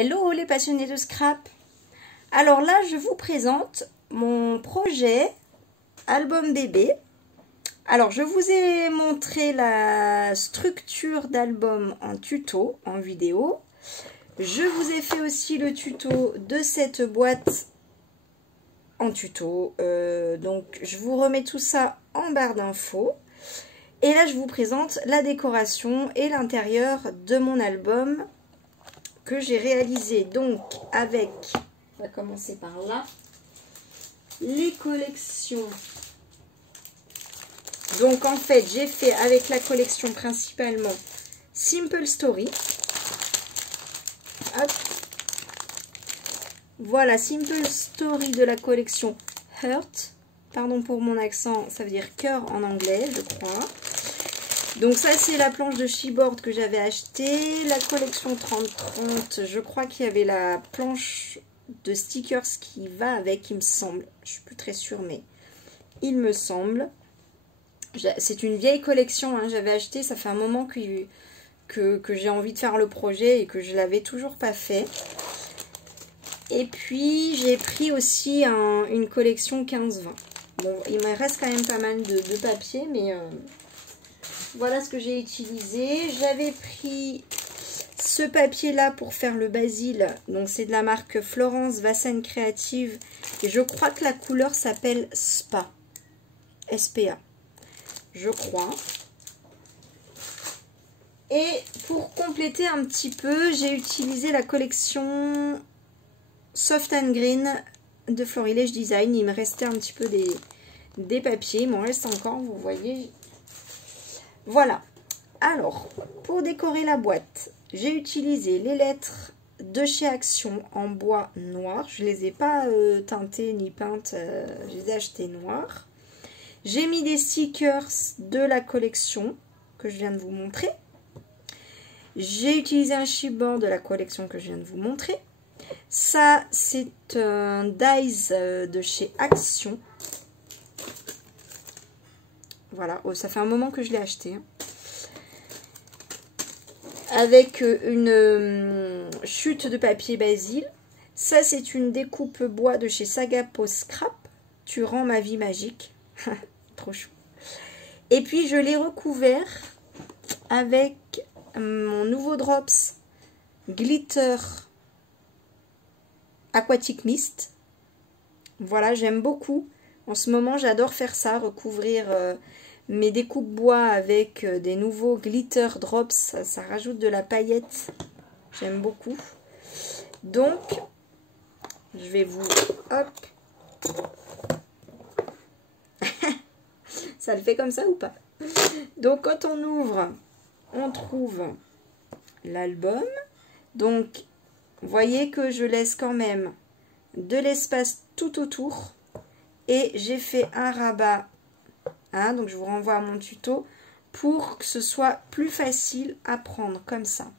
Hello les passionnés de scrap. Alors là je vous présente mon projet album bébé. Alors je vous ai montré la structure d'album en tuto, en vidéo. Je vous ai fait aussi le tuto de cette boîte en tuto. Donc je vous remets tout ça en barre d'infos. Et là je vous présente la décoration et l'intérieur de mon album que j'ai réalisé donc avec, on va commencer par là, les collections. Donc en fait j'ai fait avec la collection principalement Simple Story. Hop. Voilà, Simple Story de la collection Heart. Pardon pour mon accent, ça veut dire cœur en anglais je crois. Donc ça c'est la planche de chipboard que j'avais achetée. La collection 30-30, je crois qu'il y avait la planche de stickers qui va avec, il me semble. Je suis plus très sûre mais il me semble. C'est une vieille collection, hein, j'avais acheté, ça fait un moment que j'ai envie de faire le projet et que je l'avais toujours pas fait. Et puis j'ai pris aussi une collection 15-20. Bon, il me reste quand même pas mal de papier, mais voilà ce que j'ai utilisé. J'avais pris ce papier là pour faire le basil. Donc c'est de la marque Florence Vassen Creative. Et je crois que la couleur s'appelle SPA. SPA. Je crois. Et pour compléter un petit peu, j'ai utilisé la collection Soft and Green de Florilège Design. Il me restait un petit peu des papiers. Il m'en reste encore, vous voyez. Voilà. Alors, pour décorer la boîte, j'ai utilisé les lettres de chez Action en bois noir. Je ne les ai pas teintées ni peintes. Je les ai achetées noires. J'ai mis des stickers de la collection que je viens de vous montrer. J'ai utilisé un chipboard de la collection que je viens de vous montrer. Ça, c'est un dies de chez Action. Voilà, oh, ça fait un moment que je l'ai acheté. Hein. Avec une chute de papier basil. Ça, c'est une découpe bois de chez Sagapo Scrap. Tu rends ma vie magique. Trop chou. Et puis, je l'ai recouvert avec mon nouveau Drops Glitter Aquatic Mist. Voilà, j'aime beaucoup. En ce moment, j'adore faire ça, recouvrir mes découpes bois avec des nouveaux glitter drops. Ça rajoute de la paillette. J'aime beaucoup. Donc, je vais vous... Hop. Ça le fait comme ça ou pas? Donc, quand on ouvre, on trouve l'album. Donc, vous voyez que je laisse quand même de l'espace tout autour. Et j'ai fait un rabat, hein, donc je vous renvoie à mon tuto, pour que ce soit plus facile à prendre, comme ça.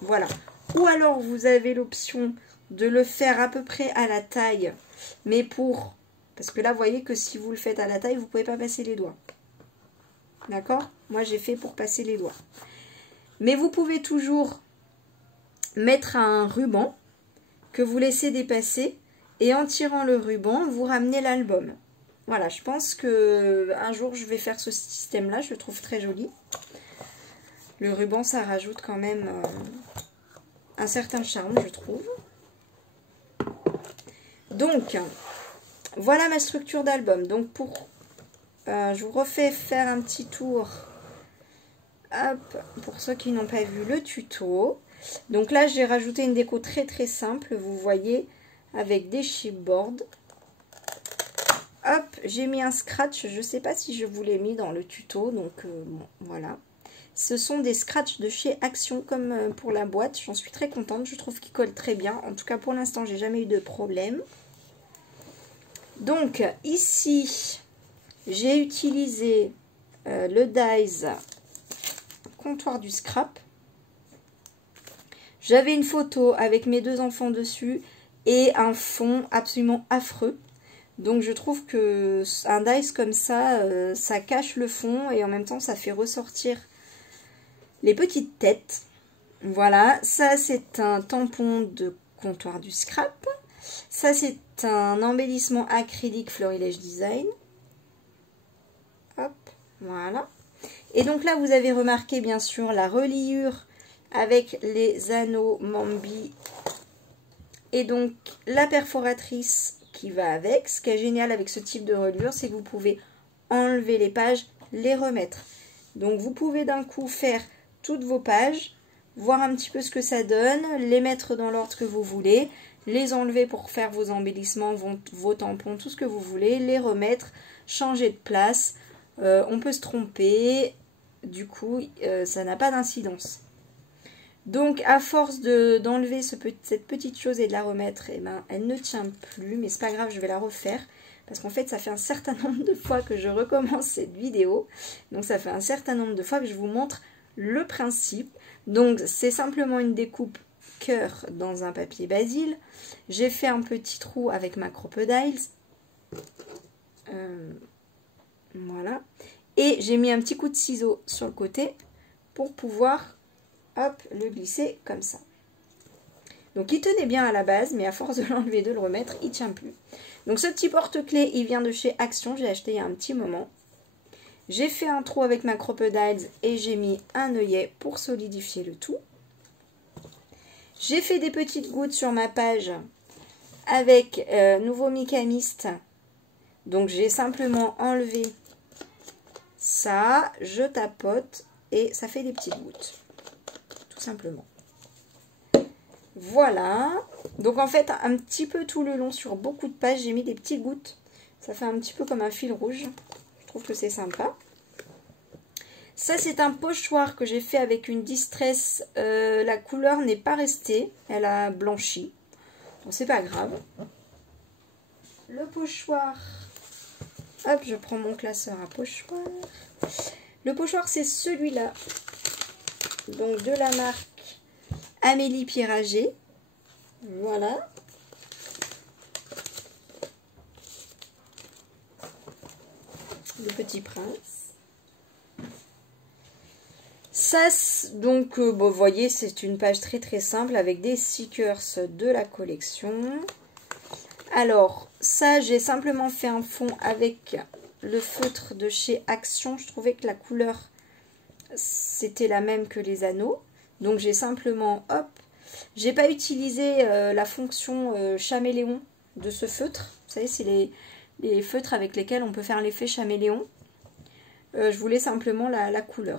Voilà. Ou alors, vous avez l'option de le faire à peu près à la taille, mais pour... Parce que là, vous voyez que si vous le faites à la taille, vous ne pouvez pas passer les doigts. D'accord? Moi, j'ai fait pour passer les doigts. Mais vous pouvez toujours mettre un ruban que vous laissez dépasser. Et en tirant le ruban, vous ramenez l'album. Voilà, je pense que un jour, je vais faire ce système-là. Je le trouve très joli. Le ruban, ça rajoute quand même un certain charme, je trouve. Donc, voilà ma structure d'album. Donc, je vous refais faire un petit tour. Hop, pour ceux qui n'ont pas vu le tuto. Donc là, j'ai rajouté une déco très très simple. Vous voyez... avec des chipboards. Hop, j'ai mis un scratch. Je ne sais pas si je vous l'ai mis dans le tuto. Donc, bon, voilà. Ce sont des scratchs de chez Action, comme pour la boîte. J'en suis très contente. Je trouve qu'ils collent très bien. En tout cas, pour l'instant, j'ai jamais eu de problème. Donc, ici, j'ai utilisé le dies comptoir du scrap. J'avais une photo avec mes deux enfants dessus. Et un fond absolument affreux. Donc je trouve que un dies comme ça, ça cache le fond et en même temps ça fait ressortir les petites têtes. Voilà, ça c'est un tampon de comptoir du scrap. Ça c'est un embellissement acrylique Florilège Design. Hop, voilà. Et donc là vous avez remarqué bien sûr la reliure avec les anneaux Mambi. Et donc la perforatrice qui va avec. Ce qui est génial avec ce type de reliure, c'est que vous pouvez enlever les pages, les remettre. Donc vous pouvez d'un coup faire toutes vos pages, voir un petit peu ce que ça donne, les mettre dans l'ordre que vous voulez, les enlever pour faire vos embellissements, vos tampons, tout ce que vous voulez, les remettre, changer de place. On peut se tromper, du coup ça n'a pas d'incidence. Donc à force d'enlever cette petite chose et de la remettre, eh ben, elle ne tient plus, mais c'est pas grave, je vais la refaire. Parce qu'en fait ça fait un certain nombre de fois que je recommence cette vidéo. Donc ça fait un certain nombre de fois que je vous montre le principe. Donc c'est simplement une découpe cœur dans un papier basil. J'ai fait un petit trou avec ma Crocodiles. Voilà. Et j'ai mis un petit coup de ciseau sur le côté pour pouvoir, hop, le glisser comme ça. Donc il tenait bien à la base, mais à force de l'enlever et de le remettre, il ne tient plus. Donc ce petit porte-clés, il vient de chez Action, j'ai acheté il y a un petit moment. J'ai fait un trou avec ma Crocodiles et j'ai mis un œillet pour solidifier le tout. J'ai fait des petites gouttes sur ma page avec Nouveau Micamiste. Donc j'ai simplement enlevé ça, je tapote et ça fait des petites gouttes. Tout simplement. Voilà. Donc en fait, un petit peu tout le long sur beaucoup de pages, j'ai mis des petites gouttes. Ça fait un petit peu comme un fil rouge. Je trouve que c'est sympa. Ça, c'est un pochoir que j'ai fait avec une Distress. La couleur n'est pas restée. Elle a blanchi. Bon, c'est pas grave. Le pochoir. Hop, je prends mon classeur à pochoir. Le pochoir, c'est celui-là. Donc, de la marque Amélie Pierrager. Voilà. Le Petit Prince. Ça, donc, bon, vous voyez, c'est une page très très simple avec des stickers de la collection. Alors, ça, j'ai simplement fait un fond avec le feutre de chez Action. Je trouvais que la couleur, c'était la même que les anneaux. Donc, j'ai simplement, hop, j'ai pas utilisé la fonction chaméléon de ce feutre. Vous savez, c'est les feutres avec lesquels on peut faire l'effet chaméléon. Je voulais simplement la couleur.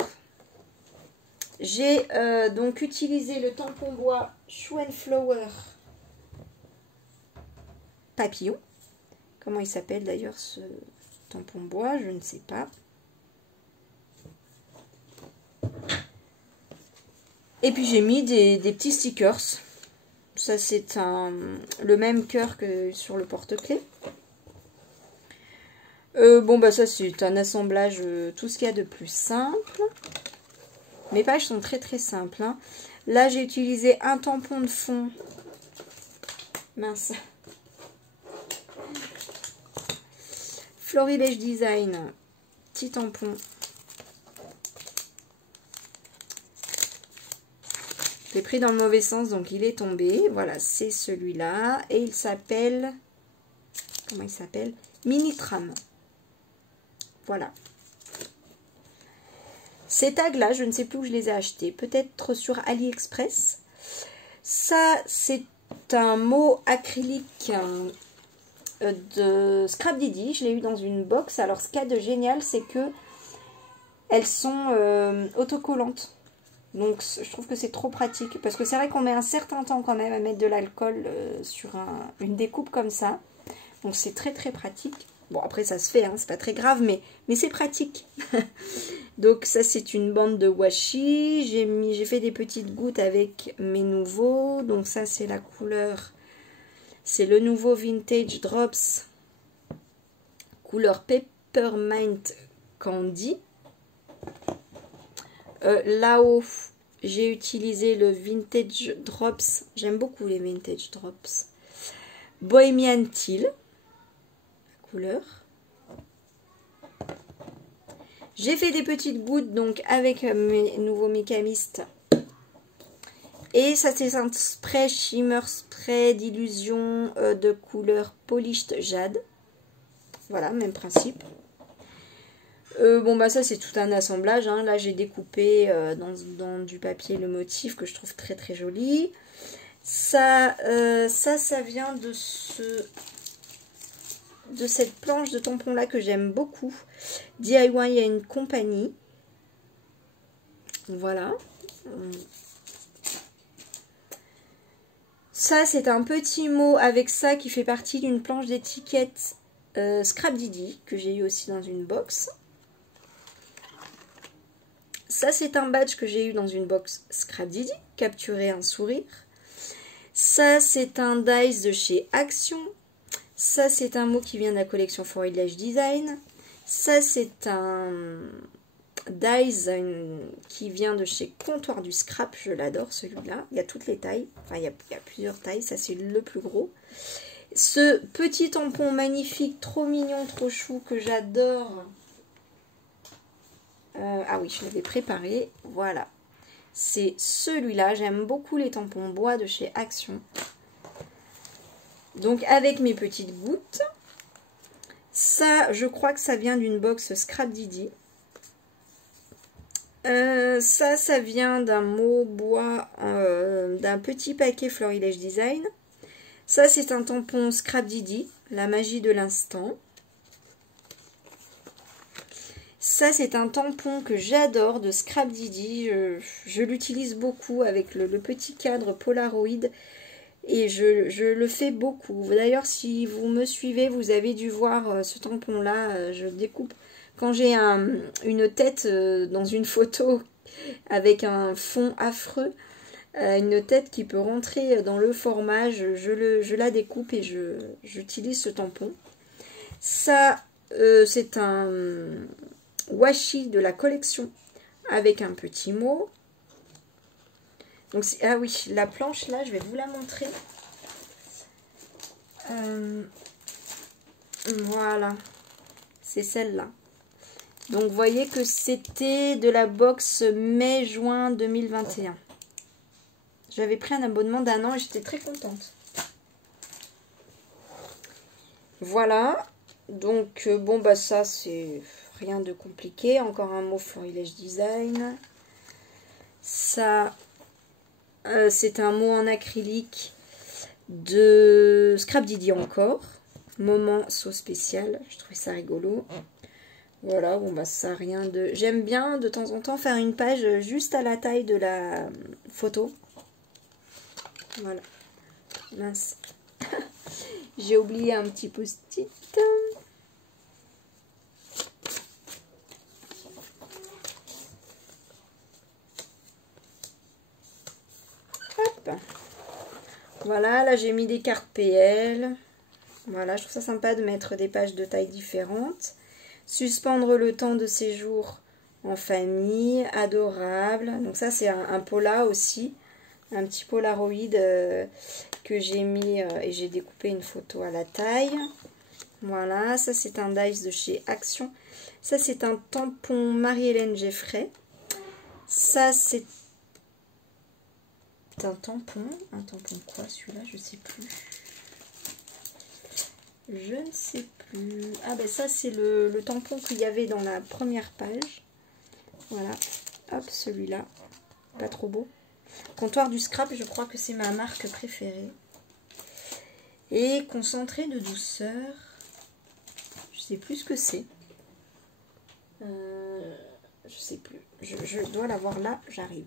J'ai donc utilisé le tampon bois Shoe & Flower papillon. Comment il s'appelle d'ailleurs ce tampon bois? Je ne sais pas. Et puis j'ai mis des petits stickers. Ça c'est le même cœur que sur le porte-clés. Bon bah ça c'est un assemblage, tout ce qu'il y a de plus simple. Mes pages sont très très simples. Hein. Là j'ai utilisé un tampon de fond. Mince. Florilège Design. Petit tampon. J'ai pris dans le mauvais sens, donc il est tombé. Voilà, c'est celui-là. Et il s'appelle... Comment il s'appelle? Mini Tram. Voilà. Ces tags-là, je ne sais plus où je les ai achetés. Peut-être sur AliExpress. Ça, c'est un mot acrylique de Scrap Didi. Je l'ai eu dans une box. Alors, ce qu'il y a de génial, c'est que elles sont autocollantes. Donc, je trouve que c'est trop pratique. Parce que c'est vrai qu'on met un certain temps quand même à mettre de l'alcool sur une découpe comme ça. Donc, c'est très très pratique. Bon, après, ça se fait, hein, c'est pas très grave, mais c'est pratique. Donc, ça, c'est une bande de washi. J'ai fait des petites gouttes avec mes nouveaux. Donc, ça, c'est la couleur. C'est le nouveau Vintage Drops. Couleur Peppermint Candy. Là-haut, j'ai utilisé le Vintage Drops. J'aime beaucoup les Vintage Drops. Bohemian Teal. Couleur. J'ai fait des petites gouttes donc avec mes nouveaux Micamistes Et ça c'est un spray shimmer spray d'illusion de couleur polished jade. Voilà, même principe. Bon bah ça c'est tout un assemblage, hein. Là j'ai découpé dans du papier le motif que je trouve très très joli. Ça vient de cette planche de tampons là que j'aime beaucoup. DIY and Company. Voilà. Ça c'est un petit mot avec ça qui fait partie d'une planche d'étiquette Scrap Didi que j'ai eu aussi dans une box. Ça, c'est un badge que j'ai eu dans une box Scrap Didi, capturer un sourire. Ça, c'est un dice de chez Action. Ça, c'est un mot qui vient de la collection Florilège Design. Ça, c'est un dice qui vient de chez Comptoir du Scrap. Je l'adore, celui-là. Il y a toutes les tailles. Enfin, il y a plusieurs tailles. Ça, c'est le plus gros. Ce petit tampon magnifique, trop mignon, trop chou, que j'adore. Ah oui, je l'avais préparé. Voilà. C'est celui-là. J'aime beaucoup les tampons bois de chez Action. Donc, avec mes petites gouttes. Ça, je crois que ça vient d'une box Scrap Didi. Ça vient d'un mot bois, d'un petit paquet Florilège Design. Ça, c'est un tampon Scrap Didi, la magie de l'instant. Ça, c'est un tampon que j'adore de Scrap Didi. Je l'utilise beaucoup avec le petit cadre Polaroid. Et je le fais beaucoup. D'ailleurs, si vous me suivez, vous avez dû voir ce tampon-là. Je découpe quand j'ai une tête dans une photo avec un fond affreux. Une tête qui peut rentrer dans le format. Je la découpe et j'utilise ce tampon. Ça, c'est un washi de la collection avec un petit mot. Donc, ah oui, la planche là, je vais vous la montrer. Voilà, c'est celle-là. Donc, vous voyez que c'était de la box mai-juin 2021. J'avais pris un abonnement d'1 an et j'étais très contente. Voilà. Donc, bon, bah ça, c'est rien de compliqué. Encore un mot Florilège Design. Ça, c'est un mot en acrylique de Scrap Didi encore. Moment sauce spécial. Je trouvais ça rigolo. Voilà, bon, bah ça, rien de... J'aime bien de temps en temps faire une page juste à la taille de la photo. Voilà. Mince. J'ai oublié un petit post-it. Hop. Voilà, là j'ai mis des cartes PL. Voilà, je trouve ça sympa de mettre des pages de tailles différentes. Suspendre le temps de séjour en famille, adorable. Donc ça c'est un pola aussi. Un petit Polaroid que j'ai mis et j'ai découpé une photo à la taille. Voilà, ça c'est un dice de chez Action. Ça c'est un tampon Marie-Hélène Geffray. Ça c'est un tampon quoi celui-là, je sais plus. Je ne sais plus. Ah ben ça c'est le tampon qu'il y avait dans la première page. Voilà, hop celui-là, pas trop beau. Comptoir du Scrap, je crois que c'est ma marque préférée. Et concentré de douceur. Je sais plus ce que c'est. Je sais plus. Je dois l'avoir là, j'arrive.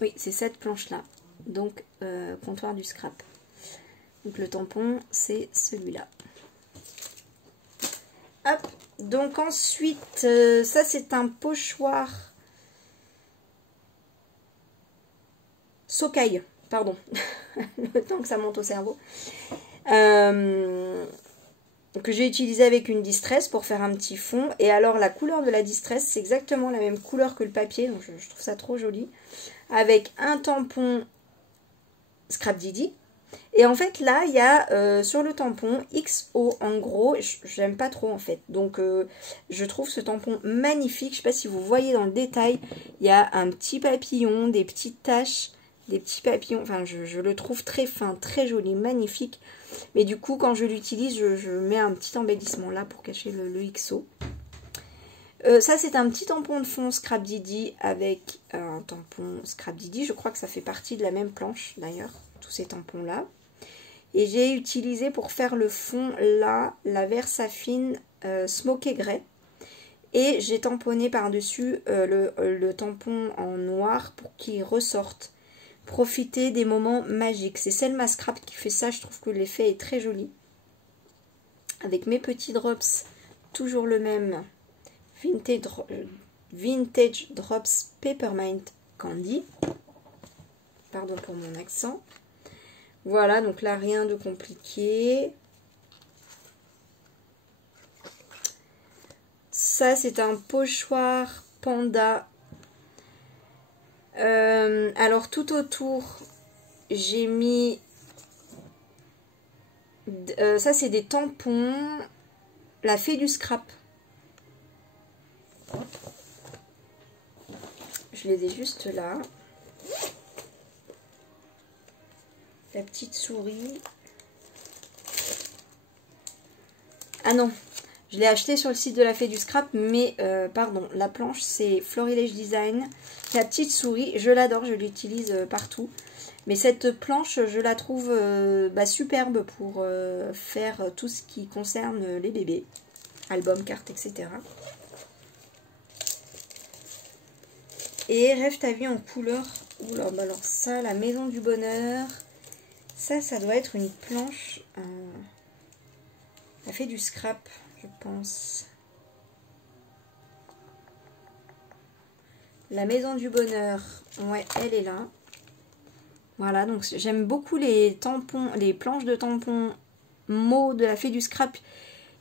Oui, c'est cette planche-là. Donc, comptoir du Scrap. Donc, le tampon, c'est celui-là. Hop. Donc, ensuite, ça, c'est un pochoir... Socaille, pardon, le temps que ça monte au cerveau, que j'ai utilisé avec une distress pour faire un petit fond. Et alors la couleur de la distress, c'est exactement la même couleur que le papier, donc je trouve ça trop joli. Avec un tampon Scrap Didi, Et en fait, là, il y a sur le tampon XO, en gros, j'aime pas trop en fait. Donc, je trouve ce tampon magnifique. Je sais pas si vous voyez dans le détail, il y a un petit papillon, des petites taches, des petits papillons. Enfin, je le trouve très fin, très joli, magnifique. Mais du coup, quand je l'utilise, je mets un petit embellissement là pour cacher le XO. Ça, c'est un petit tampon de fond Scrap Didi avec un tampon Scrap Didi. Je crois que ça fait partie de la même planche d'ailleurs, tous ces tampons-là. Et j'ai utilisé pour faire le fond là, la Versafine Smoky Grey. Et j'ai tamponné par-dessus le tampon en noir pour qu'il ressorte. Profitez des moments magiques. C'est Selma Scrap qui fait ça. Je trouve que l'effet est très joli. Avec mes petits drops, toujours le même. Vintage Drops Peppermint Candy. Pardon pour mon accent. Voilà, donc là, rien de compliqué. Ça, c'est un pochoir panda. Alors, tout autour, j'ai mis... ça, c'est des tampons. La fée du scrap. Je les ai juste là. La petite souris. Ah non, je l'ai acheté sur le site de la Fée du Scrap, mais pardon, la planche c'est Florilège Design. La petite souris, je l'adore, je l'utilise partout. Mais cette planche, je la trouve superbe pour faire tout ce qui concerne les bébés. Albums, cartes, etc. Et Rêve ta vie en couleur. Oula, bah alors ça, la Maison du Bonheur. Ça doit être une planche. Elle fait du scrap, je pense. La Maison du Bonheur. Ouais, elle est là. Voilà, donc j'aime beaucoup les tampons, les planches de tampons mots de la Fée du Scrap.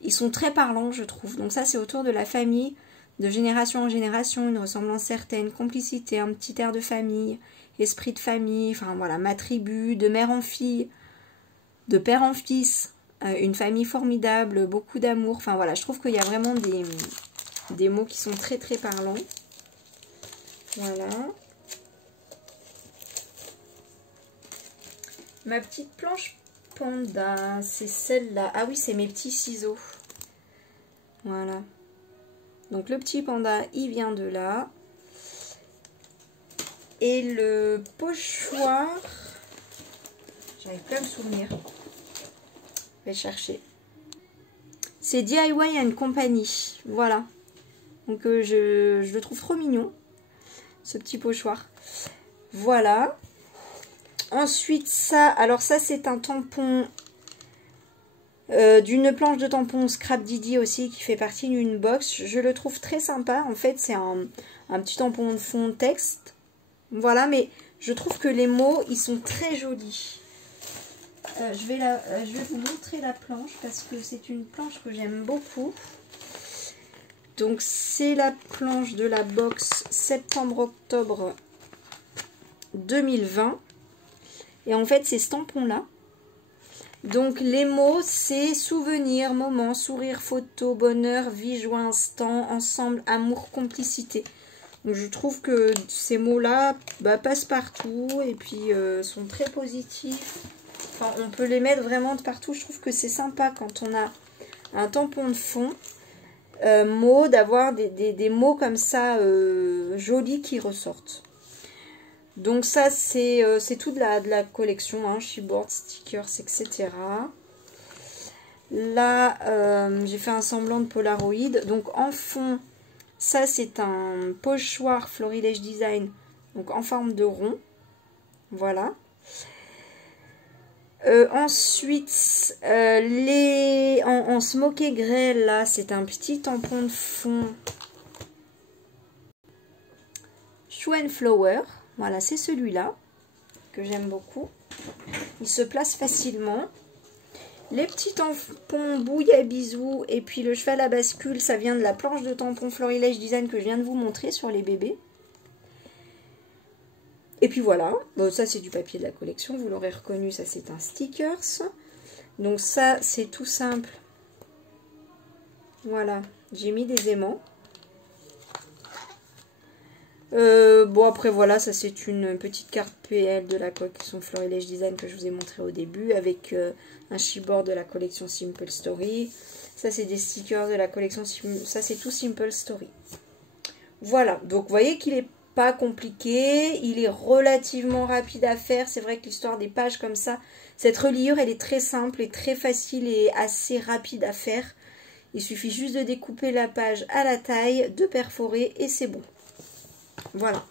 Ils sont très parlants, je trouve. Donc ça, c'est autour de la famille, de génération en génération, une ressemblance certaine, complicité, un petit air de famille, esprit de famille, enfin voilà, ma tribu, de mère en fille, de père en fils, une famille formidable, beaucoup d'amour. Enfin voilà, je trouve qu'il y a vraiment des mots qui sont très très parlants. Voilà. Ma petite planche panda, c'est celle-là. Ah oui, c'est mes petits ciseaux. Voilà. Donc le petit panda, il vient de là. Et le pochoir, j'arrive plus à me souvenir. Je vais chercher. C'est DIY Company. Voilà. Donc je le trouve trop mignon, ce petit pochoir. Voilà. Ensuite, ça, alors ça c'est un tampon d'une planche de tampon Scrap Didi aussi qui fait partie d'une box. Je le trouve très sympa. En fait, c'est un petit tampon de fond texte. Voilà, mais je trouve que les mots, ils sont très jolis. Je vais vous montrer la planche parce que c'est une planche que j'aime beaucoup. Donc, c'est la planche de la box septembre-octobre 2020. Et en fait, c'est ce tampon-là. Donc, les mots, c'est souvenir, moment, sourire, photo, bonheur, vie, joie, instant, ensemble, amour, complicité. Donc, je trouve que ces mots-là passent partout et puis sont très positifs. Enfin, on peut les mettre vraiment de partout. Je trouve que c'est sympa quand on a un tampon de fond mots, d'avoir des mots comme ça jolis qui ressortent. Donc ça, c'est tout de la collection, hein, chipboard, stickers, etc. Là, j'ai fait un semblant de Polaroid. Donc en fond, ça c'est un pochoir Florilège Design, donc en forme de rond. Voilà. Ensuite, en smoky grey, là, c'est un petit tampon de fond Shoe and Flower. Voilà, c'est celui-là que j'aime beaucoup. Il se place facilement. Les petits tampons Bouillabisou et puis le cheval à bascule, ça vient de la planche de tampon Florilège Design que je viens de vous montrer sur les bébés. Et puis voilà, bon, ça c'est du papier de la collection, vous l'aurez reconnu, ça c'est un stickers. Donc ça c'est tout simple. Voilà, j'ai mis des aimants. Bon après voilà, ça c'est une petite carte PL de la collection Florilège Design que je vous ai montré au début, avec un chipboard de la collection Simple Story. Ça c'est des stickers de la collection, ça c'est tout Simple Story. Voilà, donc vous voyez qu'il est pas compliqué, il est relativement rapide à faire. C'est vrai que l'histoire des pages comme ça, cette reliure elle est très simple et très facile et assez rapide à faire. Il suffit juste de découper la page à la taille, de perforer et c'est bon. Voilà.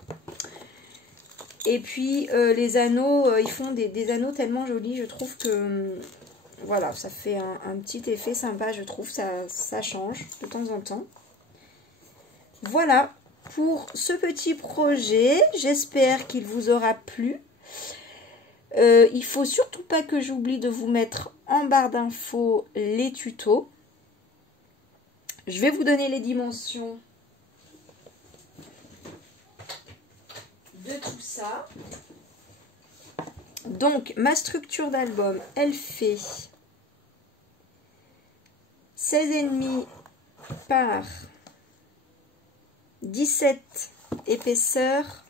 Et puis les anneaux, ils font des anneaux tellement jolis, je trouve que voilà, ça fait un petit effet sympa, je trouve, ça change de temps en temps. Voilà pour ce petit projet, j'espère qu'il vous aura plu. Il faut surtout pas que j'oublie de vous mettre en barre d'infos les tutos. Je vais vous donner les dimensions de tout ça. Donc ma structure d'album, elle fait 16,5 par 17 épaisseur,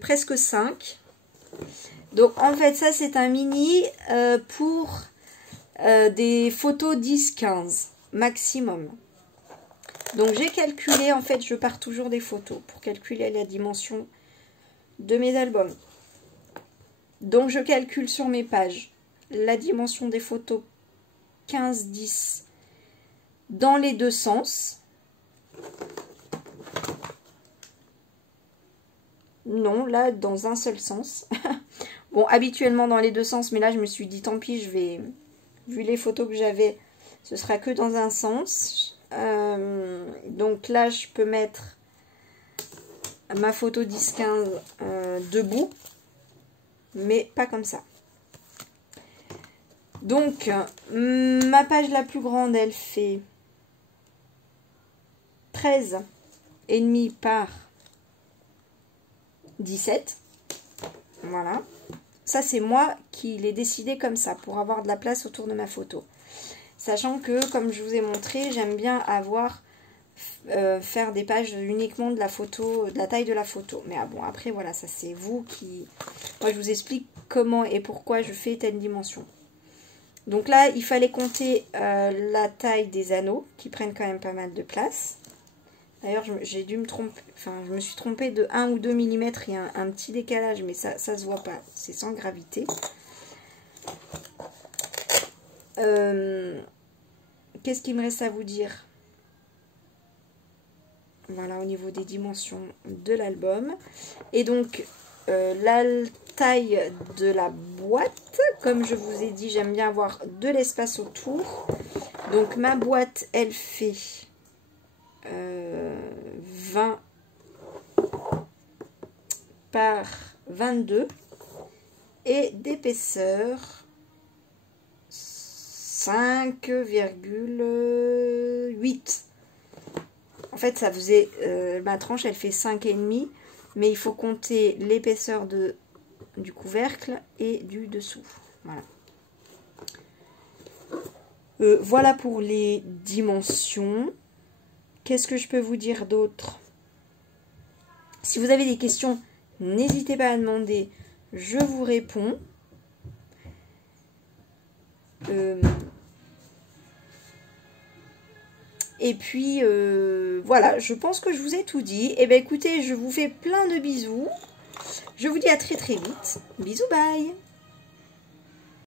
presque 5. Donc en fait ça c'est un mini pour des photos 10-15 maximum. Donc j'ai calculé, en fait je pars toujours des photos pour calculer la dimension de mes albums. Donc je calcule sur mes pages la dimension des photos 15-10 dans les deux sens. Non, là dans un seul sens. Bon, habituellement dans les deux sens, mais là je me suis dit tant pis, je vais, vu les photos que j'avais, ce sera que dans un sens. Donc là je peux mettre ma photo 10-15 debout, mais pas comme ça. Donc ma page la plus grande elle fait 13,5 par 17. Voilà, ça c'est moi qui l'ai décidé comme ça pour avoir de la place autour de ma photo. Sachant que, comme je vous ai montré, j'aime bien faire des pages uniquement de la photo, de la taille de la photo. Mais bon, après, voilà, ça c'est vous qui... Moi, je vous explique comment et pourquoi je fais telle dimension. Donc là, il fallait compter la taille des anneaux, qui prennent quand même pas mal de place. D'ailleurs, j'ai dû me tromper, enfin, je me suis trompée de 1 ou 2 mm. Il y a un petit décalage, mais ça se voit pas. C'est sans gravité. Qu'est-ce qu'il me reste à vous dire? Voilà, au niveau des dimensions de l'album. Et donc, la taille de la boîte, comme je vous ai dit, j'aime bien avoir de l'espace autour. Donc, ma boîte, elle fait 20 par 22 et d'épaisseur 5,8. En fait, ça faisait ma tranche, elle fait 5,5, mais il faut compter l'épaisseur du couvercle et du dessous. Voilà. Voilà pour les dimensions. Qu'est-ce que je peux vous dire d'autre? Si vous avez des questions, n'hésitez pas à demander, je vous réponds. Et puis, voilà, je pense que je vous ai tout dit. Et bien écoutez, je vous fais plein de bisous. Je vous dis à très très vite. Bisous, bye!